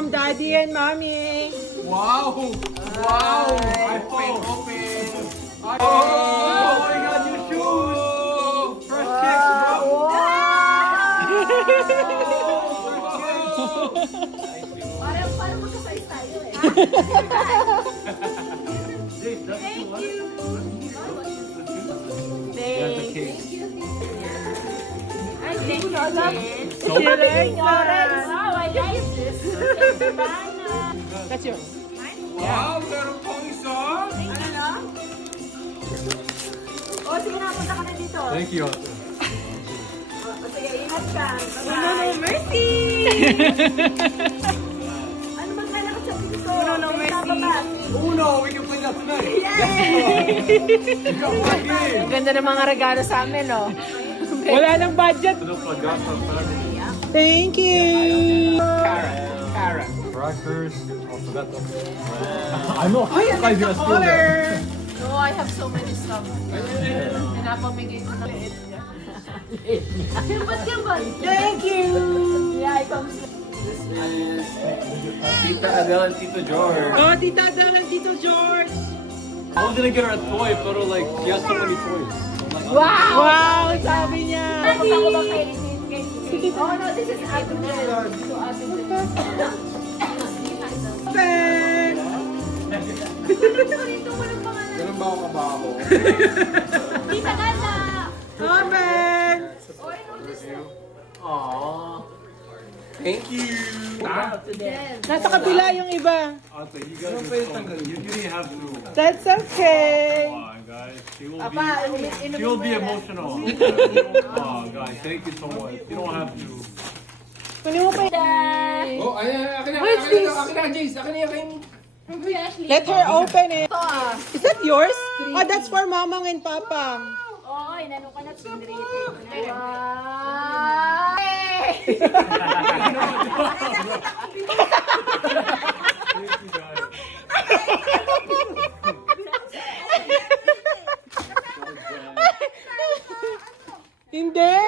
from Daddy and Mommy. Wow! Wow! iPhone open! Oh my God, new shoes! First kick, bro! Parang magkasay tayo eh. Thank you. That's a cake. Ay, thank you. So You like that? Wow, I like this. That's yours. Wow, meron pang isa! Ano? O, sige na, punta ka na dito. Thank you. O, sige, ingat ka. No, mercy! Ano bang kailangan sa dito? No, mercy. Uno, we can play that tonight! Yay! Go back in! Ganda ng mga regalo sa amin, no? Wala nang budget. Thank you! Carrot. Crackers. Oh, forgot that. I know. How you guys gonna steal that? No, I have so many stuff. Pinapamigay ko na. Kimbot. Thank you! Yeah, ikaw. This is Tita Adele and Tito George. Oh, Tita Adele and Tito George. I was gonna get her a toy, but like she has so many toys. Wow, sabi niya. Tapos ako ba kay Oh no, this is Ate Jel. So Ate Jel. Open! Dito walang pangalan. Ganun ba ako kabaho? Tita Ganda. Open! Oh, I know this. Aww. Thank you. Nasa kabila yung iba. Ate, you guys, you didn't have to. That's okay. Come on, guys. She will Papa, she will be emotional. Oh, guys, thank you so much. You don't have to. Kunin mo pa yun. Oh, akin na, What's this? Akin na, Jace. Akin na, akin. Let her open it. Is that yours? Oh, that's for Mamang and Papa. Oo, inano ka na. Pinrete ko na. Wow! Hindi.